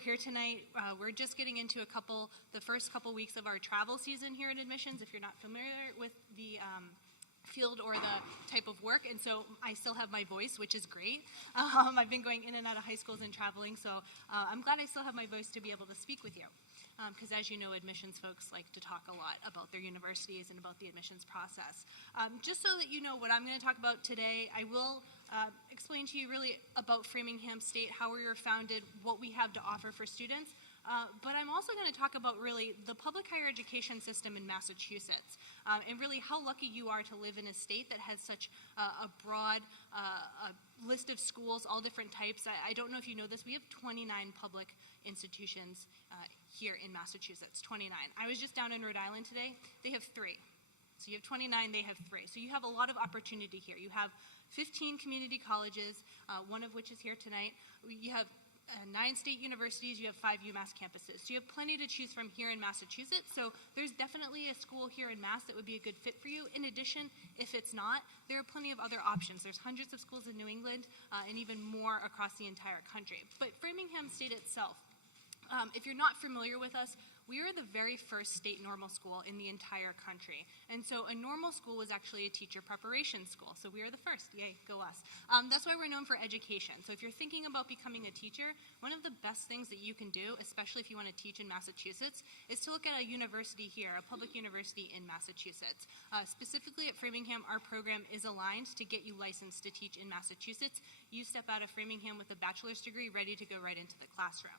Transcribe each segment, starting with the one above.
here tonight. We're just getting into the first couple weeks of our travel season here at admissions, if you're not familiar with the field or the type of work, and so I still have my voice, which is great. I've been going in and out of high schools and traveling, so I'm glad I still have my voice to be able to speak with you. Because as you know, admissions folks like to talk a lot about their universities and about the admissions process. Just so that you know what I'm going to talk about today, I will explain to you really about Framingham State, how we were founded, what we have to offer for students. But I'm also going to talk about really the public higher education system in Massachusetts, and really how lucky you are to live in a state that has such a broad list of schools, all different types. I don't know if you know this, we have 29 public institutions here in Massachusetts, 29. I was just down in Rhode Island today, they have 3. So you have 29, they have 3. So you have a lot of opportunity here. You have 15 community colleges, one of which is here tonight. You have 9 state universities, you have 5 UMass campuses. So you have plenty to choose from here in Massachusetts. So there's definitely a school here in Mass that would be a good fit for you. In addition, if it's not, there are plenty of other options. There's hundreds of schools in New England and even more across the entire country. But Framingham State itself, if you're not familiar with us, we are the very first state normal school in the entire country. And so a normal school was actually a teacher preparation school. So we are the first. Yay, go us. That's why we're known for education. So if you're thinking about becoming a teacher, one of the best things that you can do, especially if you want to teach in Massachusetts, is to look at a university here, a public university in Massachusetts. Specifically at Framingham, our program is aligned to get you licensed to teach in Massachusetts. You step out of Framingham with a bachelor's degree ready to go right into the classroom.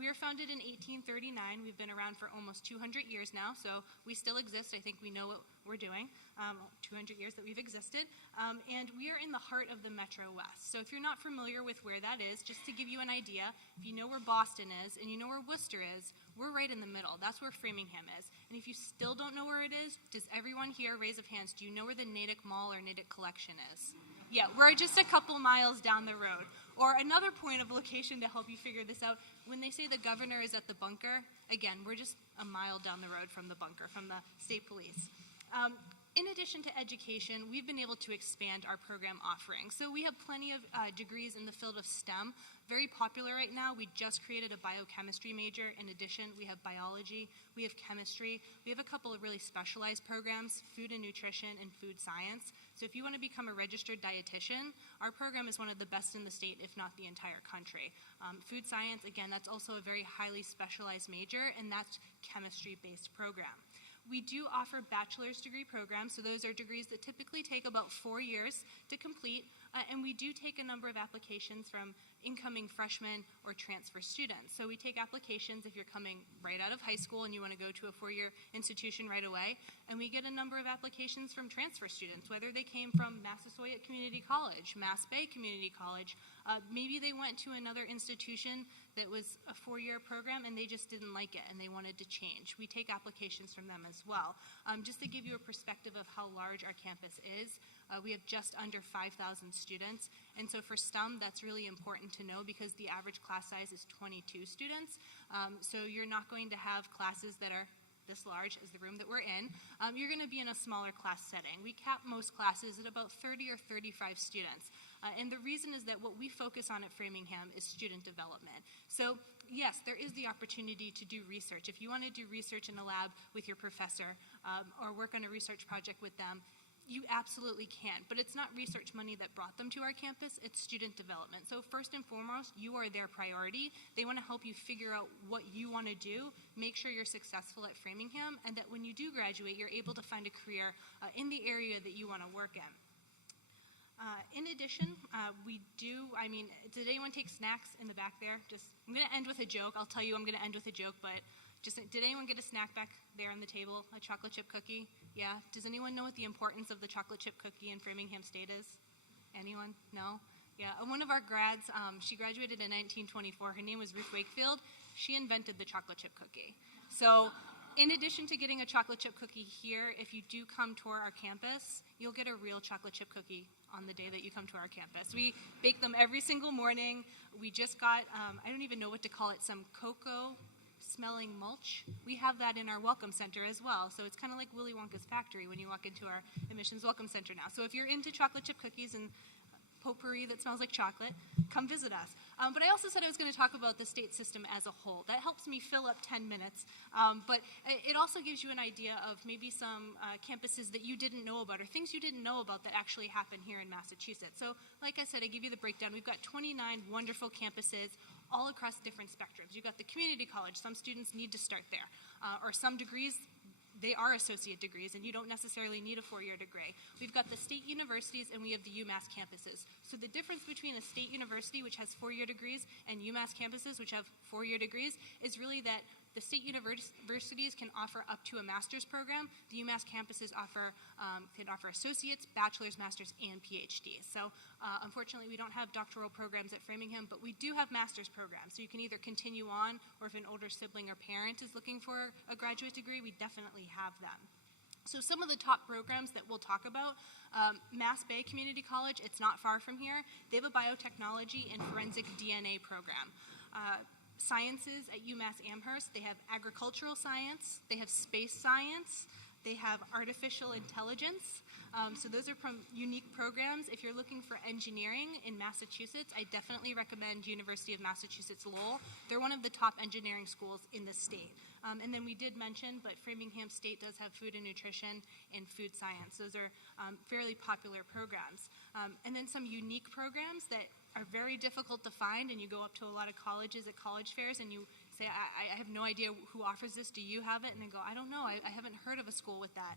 We were founded in 1839. We've been around for almost 200 years now, so we still exist. I think we know what we're doing, 200 years that we've existed. And we are in the heart of the Metro West. So if you're not familiar with where that is, just to give you an idea, if you know where Boston is and you know where Worcester is, we're right in the middle. That's where Framingham is. And if you still don't know where it is, does everyone here, raise of hands, do you know where the Natick Mall or Natick Collection is? Yeah, we're just a couple miles down the road. Or another point of location to help you figure this out, when they say the governor is at the bunker, again, we're just a mile down the road from the bunker, from the state police. In addition to education, we've been able to expand our program offerings. So we have plenty of degrees in the field of STEM. Very popular right now. We just created a biochemistry major. In addition, we have biology, we have chemistry. We have a couple of really specialized programs, food and nutrition and food science. So if you want to become a registered dietitian, our program is one of the best in the state, if not the entire country. Food science, again, that's also a very highly specialized major, and that's chemistry-based program. We do offer bachelor's degree programs, so those are degrees that typically take about 4 years to complete, and we do take a number of applications from incoming freshmen or transfer students. So we take applications if you're coming right out of high school and you want to go to a 4-year institution right away, and we get a number of applications from transfer students, whether they came from Massasoit Community College, Mass Bay Community College, maybe they went to another institution that was a 4-year program and they just didn't like it and they wanted to change. We take applications from them as well. Just to give you a perspective of how large our campus is, we have just under 5,000 students, and so for STEM that's really important to know because the average class size is 22 students, so you're not going to have classes that are this large as the room that we're in. You're going to be in a smaller class setting. We cap most classes at about 30 or 35 students. And the reason is that what we focus on at Framingham is student development. So yes, there is the opportunity to do research. If you want to do research in a lab with your professor or work on a research project with them, you absolutely can, but it's not research money that brought them to our campus, it's student development. So first and foremost, you are their priority. They want to help you figure out what you want to do, make sure you're successful at Framingham, and that when you do graduate, you're able to find a career in the area that you want to work in. In addition, did anyone take snacks in the back there? I'm going to end with a joke. I'll tell you I'm going to end with a joke, but did anyone get a snack back there on the table, a chocolate chip cookie? Yeah? Does anyone know what the importance of the chocolate chip cookie in Framingham State is? Anyone? No? Yeah, one of our grads, she graduated in 1924. Her name was Ruth Wakefield. She invented the chocolate chip cookie. So in addition to getting a chocolate chip cookie here, if you do come tour our campus, you'll get a real chocolate chip cookie on the day that you come to our campus. We bake them every single morning. We just got, I don't even know what to call it, some cocoa smelling mulch. We have that in our welcome center as well. So it's kind of like Willy Wonka's factory when you walk into our admissions welcome center now. So if you're into chocolate chip cookies and potpourri that smells like chocolate, come visit us. But I also said I was going to talk about the state system as a whole. That helps me fill up 10 minutes, but it also gives you an idea of maybe some campuses that you didn't know about or things you didn't know about that actually happen here in Massachusetts. So like I said, I give you the breakdown. We've got 29 wonderful campuses all across different spectrums. You've got the community college. Some students need to start there, or some degrees, they are associate degrees, and you don't necessarily need a four-year degree. We've got the state universities, and we have the UMass campuses. So the difference between a state university, which has four-year degrees, and UMass campuses, which have four-year degrees, is really that the state universities can offer up to a master's program. The UMass campuses can offer associates, bachelor's, master's, and PhDs. So unfortunately, we don't have doctoral programs at Framingham, but we do have master's programs. So you can either continue on, or if an older sibling or parent is looking for a graduate degree, we definitely have them. So some of the top programs that we'll talk about, Mass Bay Community College, it's not far from here. They have a biotechnology and forensic DNA program. Sciences at UMass Amherst, they have agricultural science, they have space science, they have artificial intelligence. So those are unique programs. If you're looking for engineering in Massachusetts, I definitely recommend University of Massachusetts Lowell. They're one of the top engineering schools in the state. And then we did mention, but Framingham State does have food and nutrition and food science. Those are fairly popular programs. And then some unique programs that are very difficult to find, and you go up to a lot of colleges at college fairs and you say, I have no idea who offers this, do you have it? And they go, I don't know, I haven't heard of a school with that.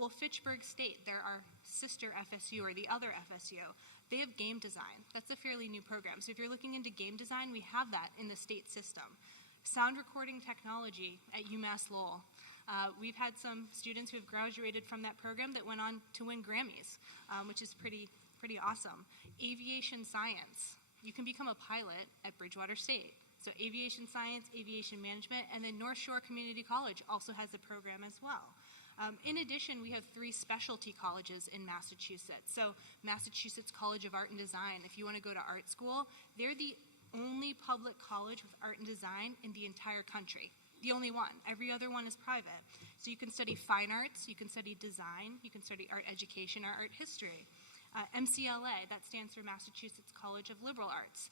Well, Fitchburg State, they're our sister FSU, or the other FSU. They have game design. That's a fairly new program. So if you're looking into game design, we have that in the state system. Sound recording technology at UMass Lowell. We've had some students who have graduated from that program that went on to win Grammys, which is pretty awesome. Aviation science. You can become a pilot at Bridgewater State. So aviation science, aviation management, and then North Shore Community College also has a program as well. In addition, we have 3 specialty colleges in Massachusetts. So Massachusetts College of Art and Design, if you want to go to art school, they're the only public college with art and design in the entire country. The only one. Every other one is private. So you can study fine arts, you can study design, you can study art education or art history. MCLA, that stands for Massachusetts College of Liberal Arts.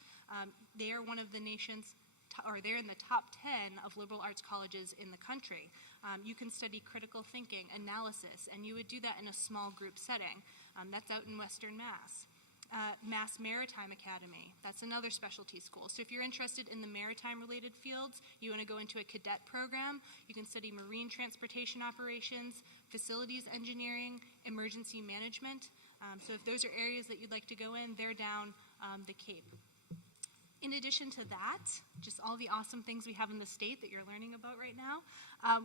They are one of the nation's, or they're in the top 10 of liberal arts colleges in the country. You can study critical thinking, analysis, and you would do that in a small group setting. That's out in Western Mass. Mass Maritime Academy, that's another specialty school. So if you're interested in the maritime-related fields, you want to go into a cadet program, you can study marine transportation operations, facilities engineering, emergency management. So if those are areas that you'd like to go in, they're down the Cape. In addition to that, just all the awesome things we have in the state that you're learning about right now,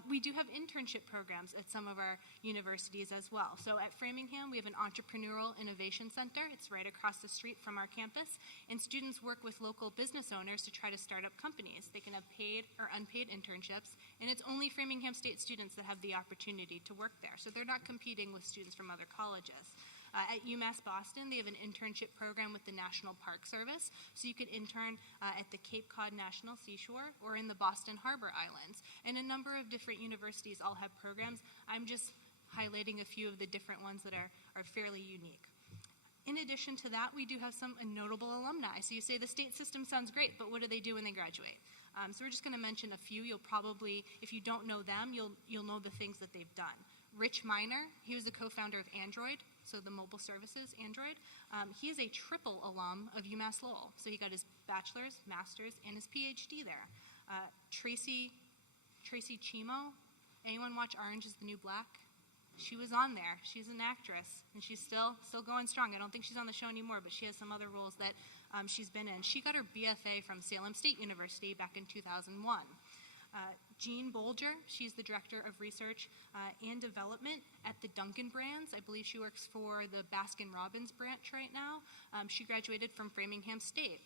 we do have internship programs at some of our universities as well. So at Framingham, we have an Entrepreneurial Innovation Center. It's right across the street from our campus, and students work with local business owners to try to start up companies. They can have paid or unpaid internships, and it's only Framingham State students that have the opportunity to work there. So they're not competing with students from other colleges. At UMass Boston, they have an internship program with the National Park Service, so you could intern at the Cape Cod National Seashore or in the Boston Harbor Islands. And a number of different universities all have programs. I'm just highlighting a few of the different ones that are fairly unique. In addition to that, we do have some notable alumni. So you say the state system sounds great, but what do they do when they graduate? So we're just going to mention a few. You'll probably, if you don't know them, you'll know the things that they've done. Rich Miner, he was the co-founder of Android, so the mobile services, Android. He is a triple alum of UMass Lowell. So he got his bachelor's, master's, and his PhD there. Tracy Chimo, anyone watch Orange is the New Black? She was on there. She's an actress, and she's still going strong. I don't think she's on the show anymore, but she has some other roles that she's been in. She got her BFA from Salem State University back in 2001. Jean Bolger, she's the Director of Research and Development at the Dunkin' Brands. I believe she works for the Baskin-Robbins branch right now. She graduated from Framingham State.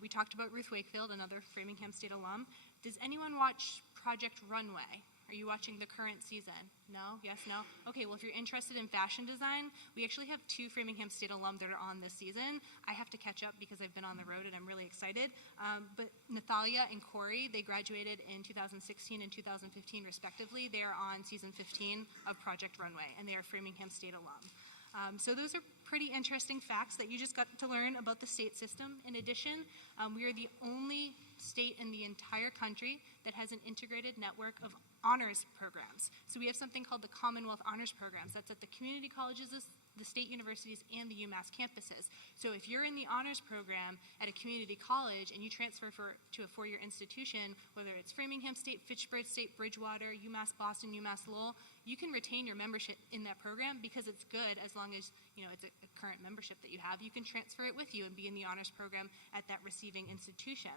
We talked about Ruth Wakefield, another Framingham State alum. Does anyone watch Project Runway? Are you watching the current season? No? Yes? No? Okay, well, if you're interested in fashion design, we actually have 2 Framingham State alum that are on this season. I have to catch up because I've been on the road and I'm really excited. But Nathalia and Corey, they graduated in 2016 and 2015 respectively. They are on season 15 of Project Runway, and they are Framingham State alum. So those are pretty interesting facts that you just got to learn about the state system. In addition, we are the only state in the entire country that has an integrated network of honors programs. So we have something called the Commonwealth Honors Programs. That's at the community colleges, the state universities, and the UMass campuses. So if you're in the honors program at a community college and you transfer to a four-year institution, whether it's Framingham State, Pritchard State, Bridgewater, UMass Boston, UMass Lowell, you can retain your membership in that program because it's good as long as it's a current membership that you have. You can transfer it with you and be in the honors program at that receiving institution.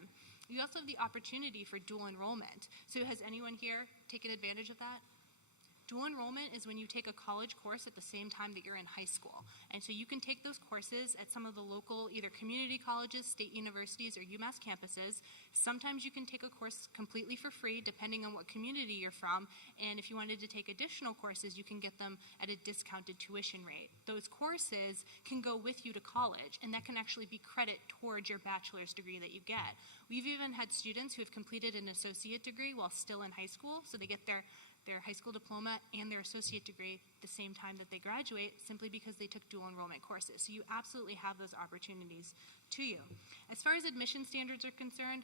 You also have the opportunity for dual enrollment. So has anyone here taken advantage of that? Dual enrollment is when you take a college course at the same time that you're in high school. And so you can take those courses at some of the local either community colleges, state universities, or UMass campuses. Sometimes you can take a course completely for free depending on what community you're from. And if you wanted to take additional courses, you can get them at a discounted tuition rate. Those courses can go with you to college, and that can actually be credit towards your bachelor's degree that you get. We've even had students who have completed an associate degree while still in high school, so they get their high school diploma and their associate degree the same time that they graduate simply because they took dual enrollment courses. So you absolutely have those opportunities to you. As far as admission standards are concerned,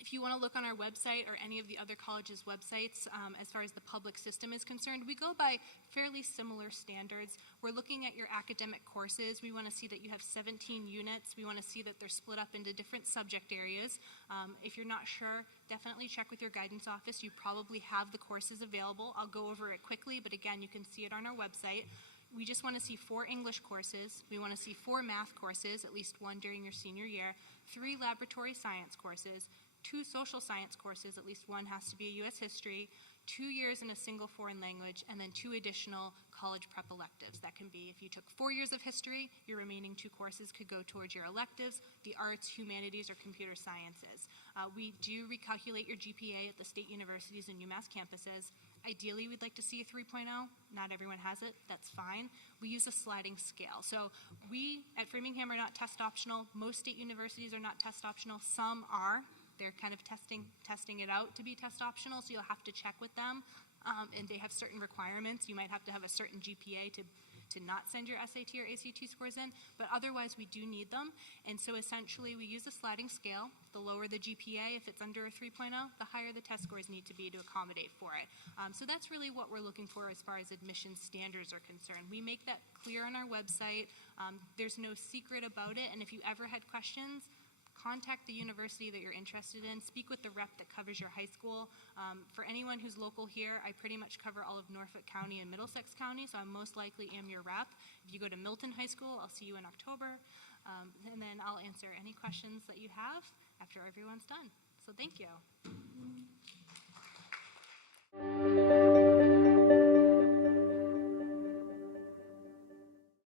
if you want to look on our website or any of the other colleges' websites, as far as the public system is concerned, we go by fairly similar standards. We're looking at your academic courses. We want to see that you have 17 units. We want to see that they're split up into different subject areas. If you're not sure, definitely check with your guidance office. You probably have the courses available. I'll go over it quickly, but again, you can see it on our website. We just want to see 4 English courses. We want to see 4 math courses, at least 1 during your senior year, 3 laboratory science courses, 2 social science courses, at least 1 has to be a U.S. history, 2 years in a single foreign language, and then 2 additional college prep electives. That can be if you took 4 years of history, your remaining 2 courses could go towards your electives, the arts, humanities, or computer sciences. We do recalculate your GPA at the state universities and UMass campuses. Ideally, we'd like to see a 3.0. Not everyone has it. That's fine. We use a sliding scale. So we at Framingham are not test optional. Most state universities are not test optional. Some are. They're kind of testing it out to be test optional, so you'll have to check with them. And they have certain requirements. You might have to have a certain GPA to not send your SAT or ACT scores in, but otherwise we do need them. And so essentially we use a sliding scale. The lower the GPA, if it's under a 3.0, the higher the test scores need to be to accommodate for it. So that's really what we're looking for as far as admission standards are concerned. We make that clear on our website. There's no secret about it, and if you ever had questions, contact the university that you're interested in. Speak with the rep that covers your high school. For anyone who's local here, I pretty much cover all of Norfolk County and Middlesex County, so I most likely am your rep. If you go to Milton High School, I'll see you in October, and then I'll answer any questions that you have after everyone's done. So thank you.